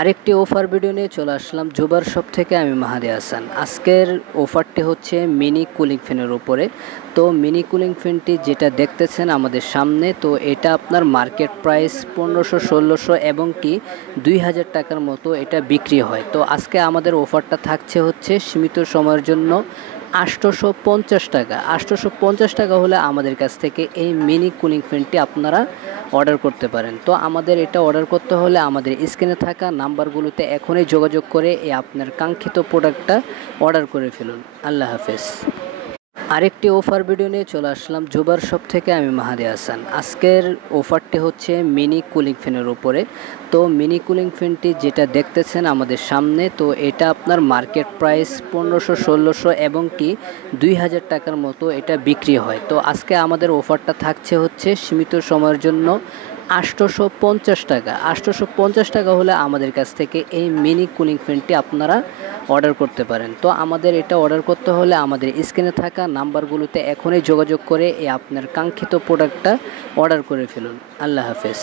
আরেকটি offer video নিয়ে চলে আসলাম জুবার শপ থেকে। আমি মাহাদি হাসান। আজকের অফারটি হচ্ছে মিনি কুলিং ফ্যানের উপরে। তো মিনি কুলিং ফ্যানটি যেটা দেখতেছেন আমাদের সামনে, তো এটা আপনার মার্কেট প্রাইস 1500-1600 এবং কি 2000 টাকার মতো এটা বিক্রি হয়। তো আজকে আমাদের অফারটা থাকছে হচ্ছে সীমিত সময়ের জন্য 850 টাকা। 850 টাকা হলে আমাদের কাছ থেকে এই মিনি কুলিং ফ্যানটি আপনারা অর্ডার করতে পারেন। তো আমাদের এটা অর্ডার করতে হলে আমাদের স্ক্রিনে থাকা নাম্বারগুলোতে এখনই যোগাযোগ করে আপনার কাঙ্ক্ষিত প্রোডাক্টটা অর্ডার করে ফেলুন। আল্লাহ হাফেজ। আরেকটি অফার ভিডিও নিয়ে চলে আসলাম জুবার শপ থেকে। আমি মাহাদি হাসান। আজকের অফারটি হচ্ছে মিনি কুলিং ফ্যানের উপরে। তো মিনি কুলিং ফ্যানটি যেটা দেখতেছেন আমাদের সামনে, তো এটা আপনার মার্কেট প্রাইস 1500-1600 এবং কি 2000 টাকার মতো এটা বিক্রি হয়। তো আজকে আমাদের অফারটা থাকছে হচ্ছে সীমিত সময়ের জন্য 850 টাকা। 850 টাকা হলে আমাদের কাছ থেকে এই মিনি কুলিং ফ্যানটি আপনারা অর্ডার করতে পারেন। তো আমাদের এটা অর্ডার করতে হলে আমাদের স্ক্রিনে থাকা নাম্বারগুলোতে এখনই যোগাযোগ করে আপনার কাঙ্ক্ষিত প্রোডাক্টটা অর্ডার করে ফেলুন। আল্লাহ হাফেজ।